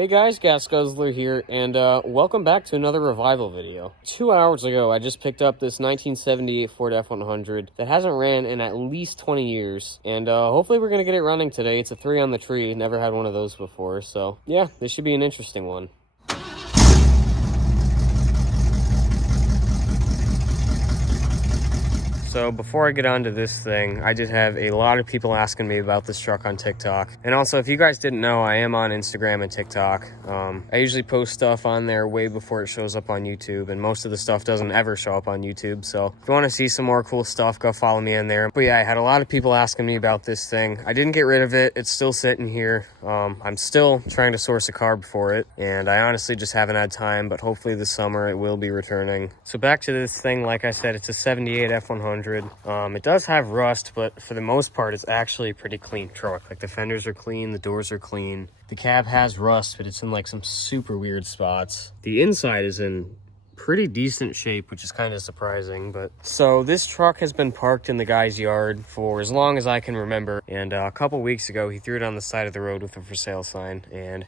Hey guys, GasGuzler here, and welcome back to another revival video. 2 hours ago, I just picked up this 1978 Ford F-100 that hasn't ran in at least 20 years, and hopefully we're going to get it running today. It's a 3 on the tree, never had one of those before, so yeah, this should be an interesting one. So before I get onto this thing, I just have a lot of people asking me about this truck on TikTok. And also, if you guys didn't know, I am on Instagram and TikTok. I usually post stuff on there way before it shows up on YouTube, and most of the stuff doesn't ever show up on YouTube. So if you want to see some more cool stuff, go follow me in there. But yeah, I had a lot of people asking me about this thing. I didn't get rid of it. It's still sitting here. I'm still trying to source a carb for it, and I honestly just haven't had time, but hopefully this summer it will be returning. So back to this thing, like I said, it's a 78 F-100. It does have rust, but for the most part, it's actually a pretty clean truck. Like, the fenders are clean, the doors are clean. The cab has rust, but it's in like some super weird spots. The inside is in pretty decent shape, which is kind of surprising. But so this truck has been parked in the guy's yard for as long as I can remember. And a couple weeks ago, he threw it on the side of the road with a for sale sign. And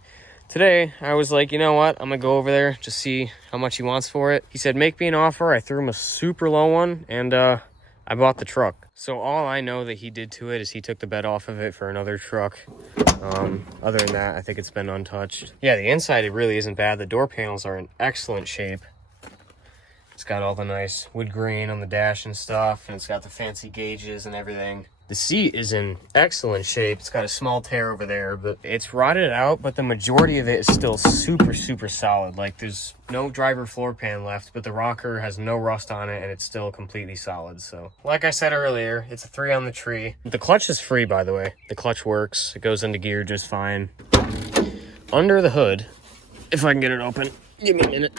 today, I was like, you know what? I'm gonna go over there, just see how much he wants for it. He said, make me an offer. I threw him a super low one, and I bought the truck. So all I know that he did to it is he took the bed off of it for another truck. Other than that, I think it's been untouched. Yeah, the inside, it really isn't bad. The door panels are in excellent shape. It's got all the nice wood grain on the dash and stuff, and it's got the fancy gauges and everything. The seat is in excellent shape. It's got a small tear over there, but it's rotted out, but the majority of it is still super, super solid. Like, there's no driver floor pan left, but the rocker has no rust on it, and it's still completely solid. So, like I said earlier, it's a 3 on the tree. The clutch is free, by the way. The clutch works. It goes into gear just fine. Under the hood, if I can get it open, give me a minute,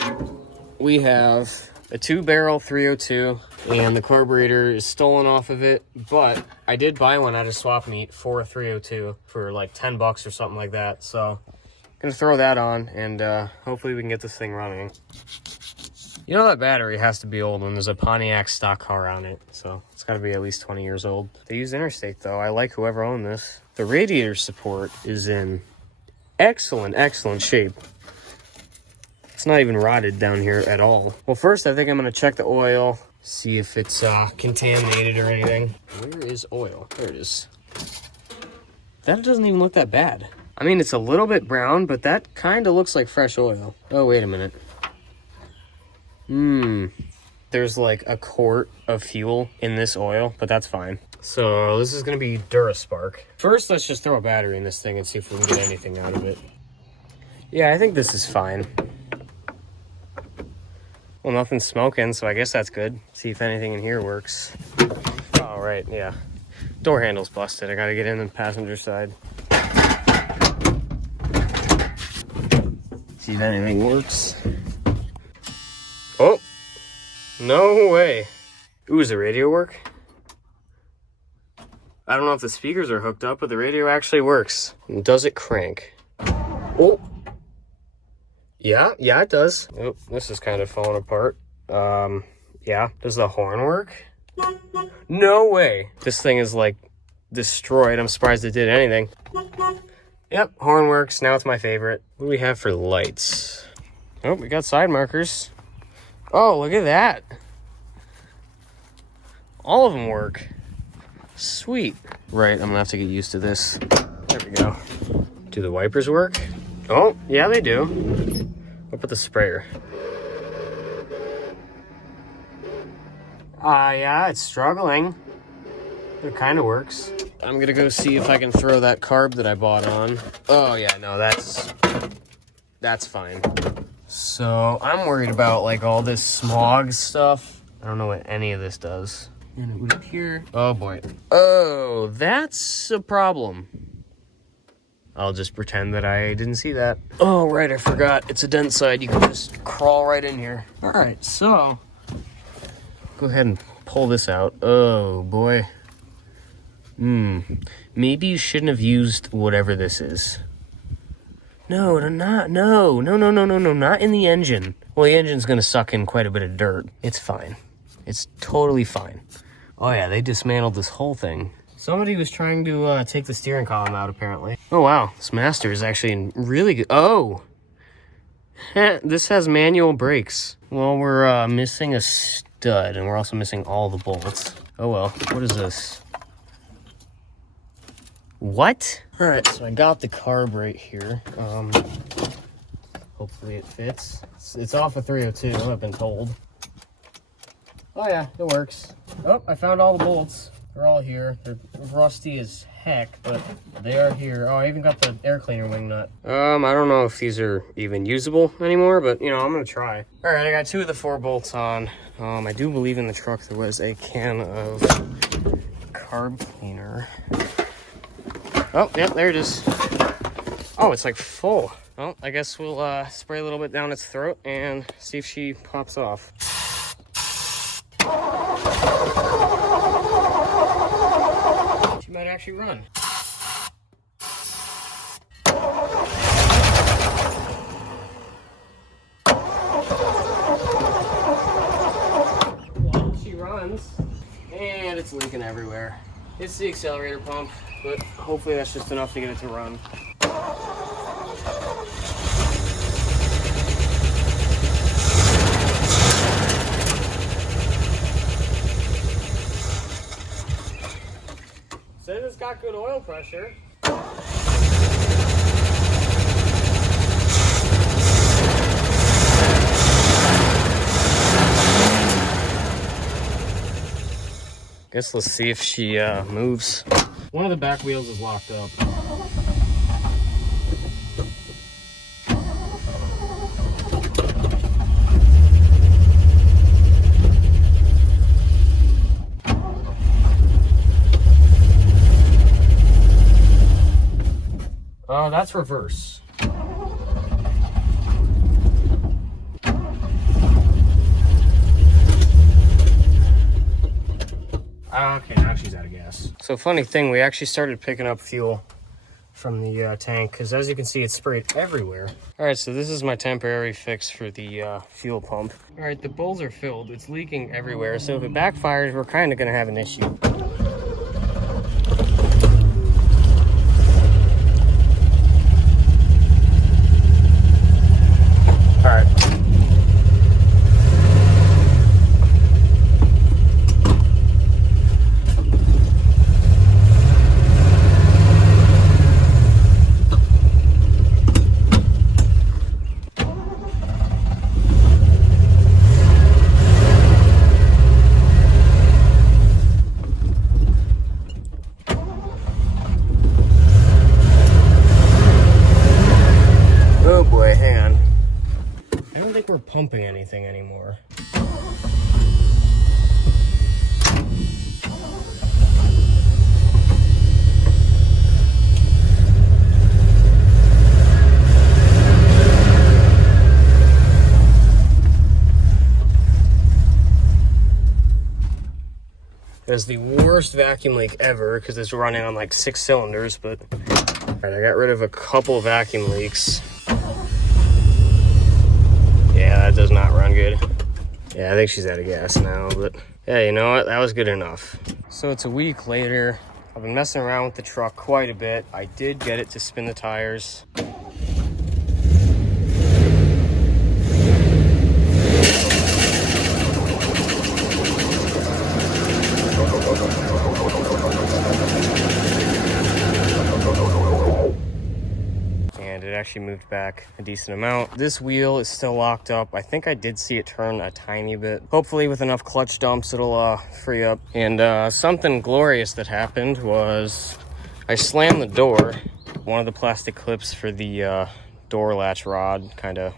we have a 2-barrel 302, and the carburetor is stolen off of it, but I did buy one at a swap meet for a 302 for like 10 bucks or something like that. So I'm gonna throw that on, and hopefully we can get this thing running. You know, that battery has to be old when there's a Pontiac stock car on it, so it's got to be at least 20 years old. They use Interstate though. I like whoever owned this. The radiator support is in excellent shape. It's not even rotted down here at all. Well, first I think I'm gonna check the oil, see if it's contaminated or anything. Where is oil? There it is. That doesn't even look that bad. I mean, it's a little bit brown, but that kind of looks like fresh oil. Oh, wait a minute. There's like a quart of fuel in this oil, but that's fine. So this is gonna be Duraspark. First, let's just throw a battery in this thing and see if we can get anything out of it. Yeah, I think this is fine. Well, nothing's smoking, so I guess that's good. See if anything in here works. Oh, right, yeah. Door handle's busted. I gotta get in the passenger side. See if anything works. Oh! No way! Ooh, does the radio work? I don't know if the speakers are hooked up, but the radio actually works. Does it crank? Oh! Yeah, it does. Oh, this is kind of falling apart. Yeah. Does the horn work? No way. This thing is like destroyed. I'm surprised it did anything. Yep, horn works. Now it's my favorite. What do we have for lights? Oh, we got side markers. Oh, look at that. All of them work. Sweet. Right, I'm gonna have to get used to this. There we go. Do the wipers work? Oh, yeah, they do. What about the sprayer? Yeah, it's struggling. It kind of works. I'm gonna go see if I can throw that carb that I bought on. Oh, yeah, no, that's fine. So, I'm worried about, like, all this smog stuff. I don't know what any of this does. And it would appear... Oh, boy. Oh, that's a problem. I'll just pretend that I didn't see that. Oh, right, I forgot. It's a dent side. You can just crawl right in here. All right, so go ahead and pull this out. Oh, boy. Maybe you shouldn't have used whatever this is. No, not in the engine. Well, the engine's going to suck in quite a bit of dirt. It's fine. It's totally fine. Oh, yeah, they dismantled this whole thing. Somebody was trying to take the steering column out, apparently. Oh, wow. This Master is actually in really good... Oh! This has manual brakes. Well, we're missing a stud, and we're also missing all the bolts. Oh, well. What is this? What? All right, so I got the carb right here. Hopefully it fits. It's off of 302, I've been told. Oh, yeah, it works. Oh, I found all the bolts. They're all here. They're rusty as heck, but they are here. Oh, I even got the air cleaner wing nut. I don't know if these are even usable anymore, but, you know, I'm gonna try. All right, I got 2 of the 4 bolts on. I do believe in the truck there was a can of carb cleaner. Oh, yeah, there it is. Oh, it's like full. Well, I guess we'll spray a little bit down its throat and see if she pops off. She might actually run. Well, she runs, and it's leaking everywhere. It's the accelerator pump, but hopefully that's just enough to get it to run. Says it's got good oil pressure. Guess let's see if she moves. One of the back wheels is locked up. Oh, that's reverse. Okay, now she's out of gas. So funny thing, we actually started picking up fuel from the tank, because as you can see, it's sprayed everywhere. All right, so this is my temporary fix for the fuel pump. All right, the bowls are filled. It's leaking everywhere, so if it backfires, we're kind of going to have an issue. All right. Oh boy, hang on. I don't think we're pumping anything anymore. It's the worst vacuum leak ever because it's running on like 6 cylinders, but all right, I got rid of a couple vacuum leaks. Yeah, that does not run good. Yeah, I think she's out of gas now, but yeah, you know what? That was good enough. So it's a week later. I've been messing around with the truck quite a bit. I did get it to spin the tires. And it actually moved back a decent amount. This wheel is still locked up. I think I did see it turn a tiny bit. Hopefully with enough clutch dumps, it'll free up. And something glorious that happened was I slammed the door. One of the plastic clips for the door latch rod kind of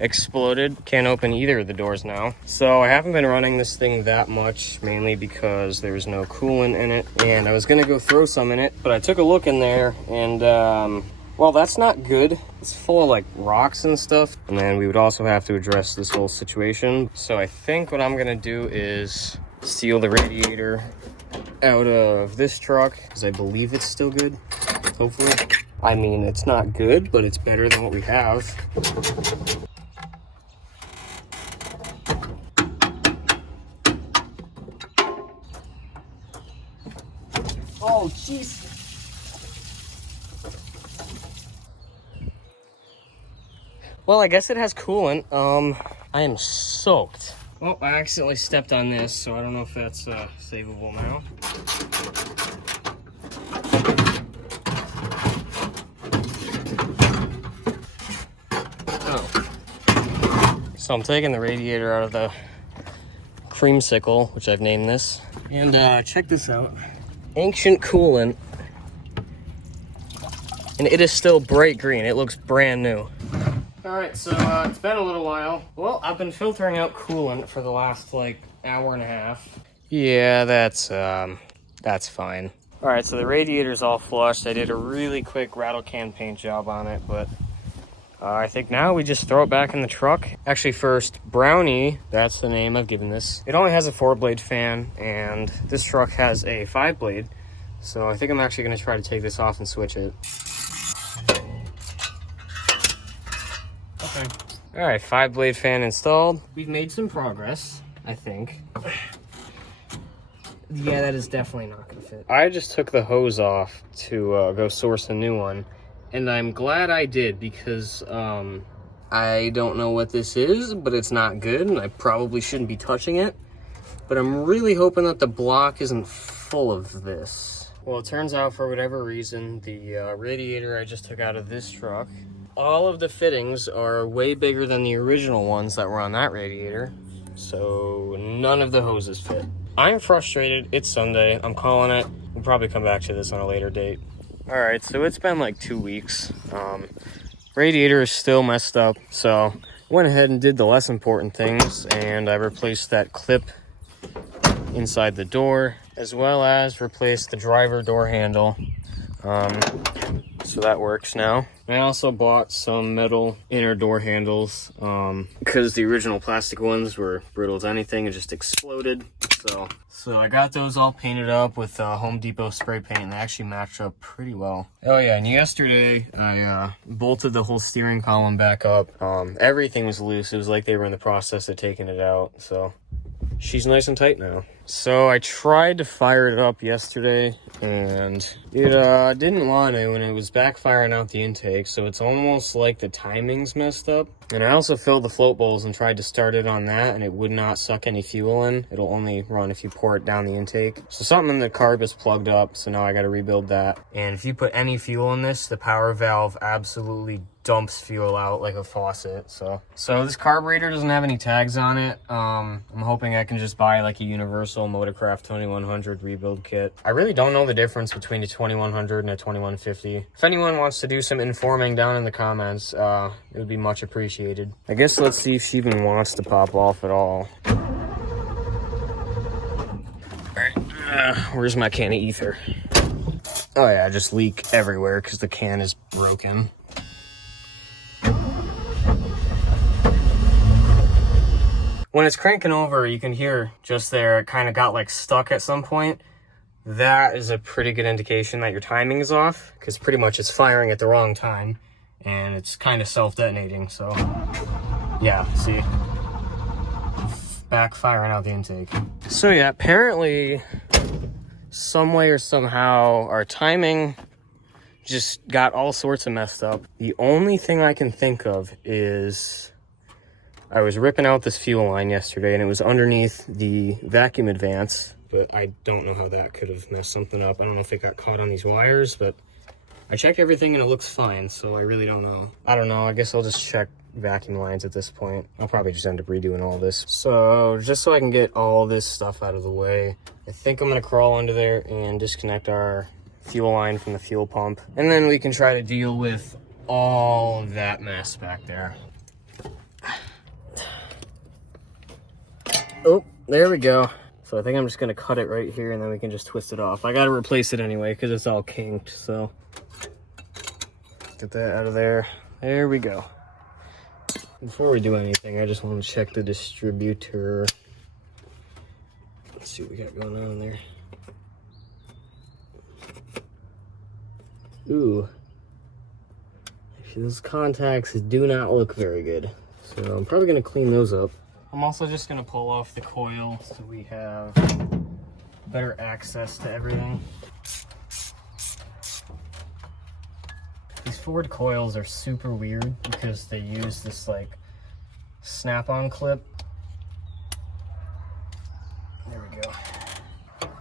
exploded. Can't open either of the doors now. So I haven't been running this thing that much, mainly because there's no coolant in it. And I was gonna go throw some in it, but I took a look in there and well, that's not good. It's full of like rocks and stuff. And then we would also have to address this whole situation. So I think what I'm gonna do is steal the radiator out of this truck, because I believe it's still good, hopefully. I mean, it's not good, but it's better than what we have. Jeez. Well, I guess it has coolant. I am soaked. Oh, I accidentally stepped on this, so I don't know if that's savable now. Oh. So I'm taking the radiator out of the creamsicle, which I've named this. And check this out. Ancient coolant. And it is still bright green. It looks brand new. Alright, so it's been a little while. Well, I've been filtering out coolant for the last, like, hour and a half. Yeah, that's fine. Alright, so the radiator's all flushed. I did a really quick rattle can paint job on it, but I think now we just throw it back in the truck. Actually, first, Brownie, that's the name I've given this. It only has a 4-blade fan, and this truck has a 5-blade. So I think I'm actually going to try to take this off and switch it. Okay. All right, 5-blade fan installed. We've made some progress, I think. Yeah, that is definitely not gonna fit. I just took the hose off to go source a new one, and I'm glad I did because I don't know what this is, but it's not good, and I probably shouldn't be touching it. But I'm really hoping that the block isn't full of this. Well, it turns out for whatever reason, the radiator I just took out of this truck, all of the fittings are way bigger than the original ones that were on that radiator, so none of the hoses fit. I'm frustrated. It's Sunday. I'm calling it. We'll probably come back to this on a later date. All right, so it's been like 2 weeks. Radiator is still messed up, so I went ahead and did the less important things, and I replaced that clip inside the door, as well as replaced the driver door handle. So that works now. I also bought some metal inner door handles because the original plastic ones were brittle as anything and just exploded. So I got those all painted up with Home Depot spray paint, and they actually match up pretty well. Oh yeah, and yesterday I bolted the whole steering column back up. Everything was loose. It was like they were in the process of taking it out. So she's nice and tight now. So I tried to fire it up yesterday, and it didn't want to, and it was backfiring out the intake, so it's almost like the timing's messed up. And I also filled the float bowls and tried to start it on that, and it would not suck any fuel in. It'll only run if you pour it down the intake. So something in the carb is plugged up, so now I got to rebuild that. And if you put any fuel in this, the power valve absolutely dumps fuel out like a faucet. So this carburetor doesn't have any tags on it. I'm hoping I can just buy like a universal Motorcraft 2100 rebuild kit. I really don't know the difference between a 2100 and a 2150. If anyone wants to do some informing down in the comments, it would be much appreciated. I guess let's see if she even wants to pop off at all. Alright, where's my can of ether? Oh yeah, I just leak everywhere because the can is broken. When it's cranking over, you can hear just there, it kind of got like stuck at some point. That is a pretty good indication that your timing is off, because pretty much it's firing at the wrong time and it's kind of self-detonating. So yeah, see, backfiring out the intake. So yeah, apparently some way or somehow our timing just got all sorts of messed up. The only thing I can think of is I was ripping out this fuel line yesterday, and it was underneath the vacuum advance, but I don't know how that could have messed something up. I don't know if it got caught on these wires, but I checked everything and it looks fine, so I really don't know. I don't know, I guess I'll just check vacuum lines at this point. I'll probably just end up redoing all this. So just so I can get all this stuff out of the way, I think I'm gonna crawl under there and disconnect our fuel line from the fuel pump, and then we can try to deal with all of that mess back there. Oh, there we go. So I think I'm just gonna cut it right here, and then we can just twist it off. I gotta replace it anyway because it's all kinked, so get that out of there. There we go. Before we do anything, I just want to check the distributor. Let's see what we got going on there. Ooh, actually, those contacts do not look very good, so I'm probably gonna clean those up. I'm also just gonna pull off the coil so we have better access to everything. Ford coils are super weird because they use this like snap-on clip. There we go.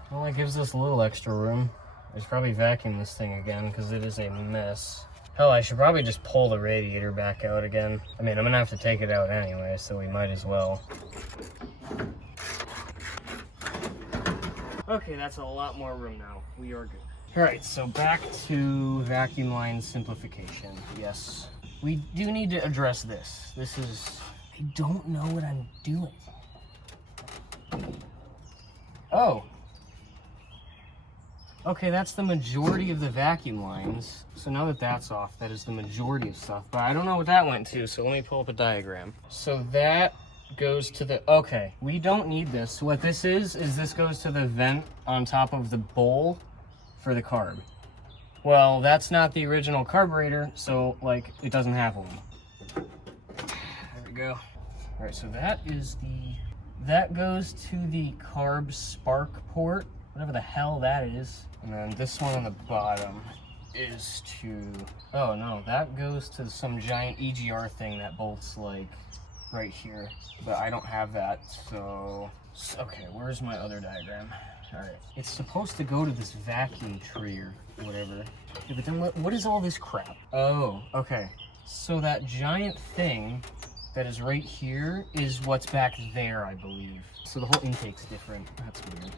Well, that gives us a little extra room. I should probably vacuum this thing again because it is a mess. Hell, I should probably just pull the radiator back out again. I mean, I'm gonna have to take it out anyway, so we might as well. Okay, that's a lot more room now. We are good. All right, so back to vacuum line simplification. Yes, we do need to address this. This is, I don't know what I'm doing. Oh. Okay, that's the majority of the vacuum lines. So now that that's off, that is the majority of stuff. But I don't know what that went to, so let me pull up a diagram. So that goes to the, okay, we don't need this. What this is this goes to the vent on top of the bowl for the carb. Well, that's not the original carburetor, so like it doesn't have one. There we go. All right, so that goes to the carb spark port, whatever the hell that is. And then this one on the bottom is to, oh no, that goes to some giant EGR thing that bolts like right here, but I don't have that, so okay, where's my other diagram? All right, it's supposed to go to this vacuum tree or whatever. Yeah, but then what is all this crap? Oh, okay, so that giant thing that is right here is what's back there, I believe. So the whole intake's different. That's weird.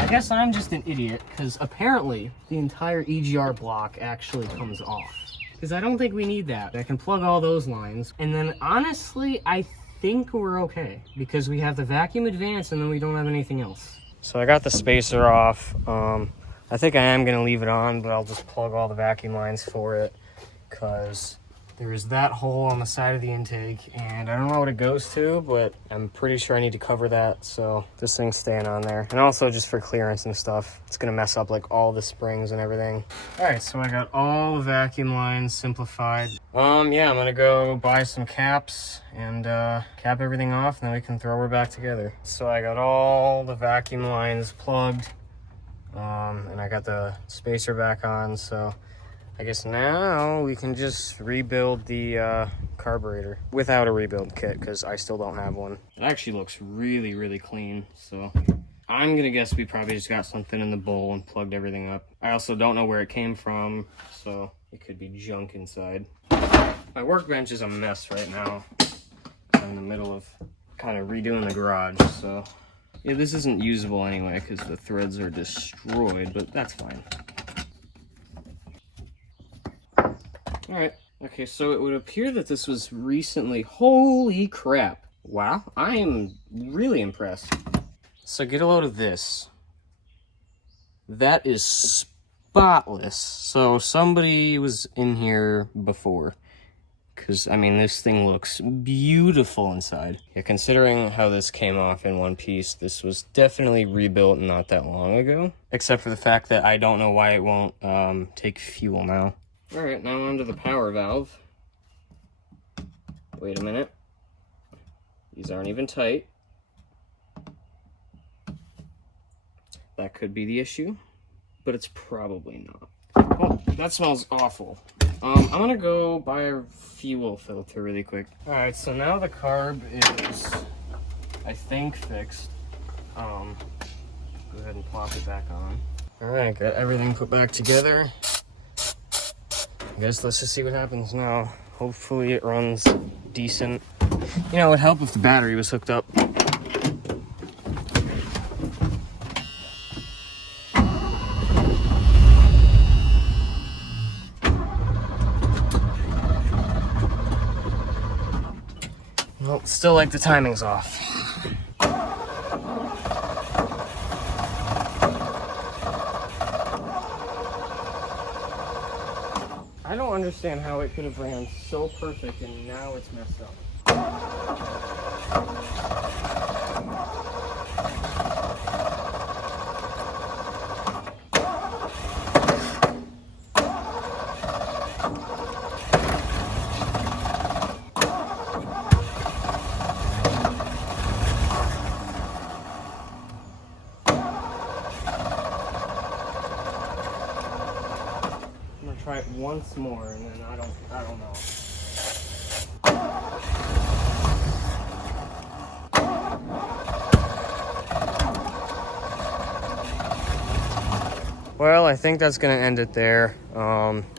I guess I'm just an idiot, because apparently the entire EGR block actually comes off. Because I don't think we need that. I can plug all those lines, and then honestly, I think we're okay, because we have the vacuum advance, and then we don't have anything else. So I got the spacer off. I think I am going to leave it on, but I'll just plug all the vacuum lines for it, because there is that hole on the side of the intake, and I don't know what it goes to, but I'm pretty sure I need to cover that, so this thing's staying on there. And also just for clearance and stuff, it's gonna mess up like all the springs and everything. All right, so I got all the vacuum lines simplified. Yeah, I'm gonna go buy some caps and cap everything off, and then we can throw her back together. So I got all the vacuum lines plugged, and I got the spacer back on, so I guess now we can just rebuild the carburetor without a rebuild kit, because I still don't have one. It actually looks really, really clean, so I'm gonna guess we probably just got something in the bowl and plugged everything up. I also don't know where it came from, so it could be junk inside. My workbench is a mess right now. I'm in the middle of kind of redoing the garage, so yeah, this isn't usable anyway because the threads are destroyed, but that's fine. Alright, okay, so it would appear that this was recently, holy crap. Wow, I am really impressed. So get a load of this. That is spotless. So somebody was in here before, because I mean, this thing looks beautiful inside. Yeah, considering how this came off in one piece, this was definitely rebuilt not that long ago. Except for the fact that I don't know why it won't take fuel now. All right, now onto the power valve. Wait a minute. These aren't even tight. That could be the issue, but it's probably not. Oh, that smells awful. I'm gonna go buy a fuel filter really quick. All right, so now the carb is, I think, fixed. Go ahead and plop it back on. All right, got everything put back together. I guess let's just see what happens now. Hopefully it runs decent. You know, it would help if the battery was hooked up. Nope, still like the timing's off. I don't understand how it could have ran so perfect and now it's messed up. Try it once more, and then I don't know. Well, I think that's going to end it there.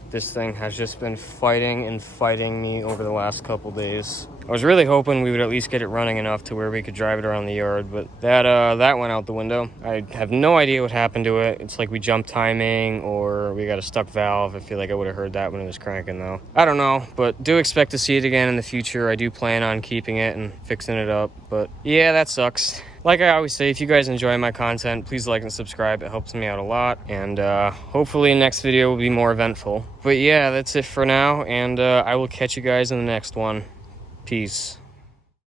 This thing has just been fighting and fighting me over the last couple days. I was really hoping we would at least get it running enough to where we could drive it around the yard, but that went out the window. I have no idea what happened to it. It's like we jumped timing or we got a stuck valve. I feel like I would have heard that when it was cranking though. I don't know, but do expect to see it again in the future. I do plan on keeping it and fixing it up, but yeah, that sucks. Like I always say, if you guys enjoy my content, please like and subscribe. It helps me out a lot. And hopefully next video will be more eventful. But yeah, that's it for now. And I will catch you guys in the next one. Peace.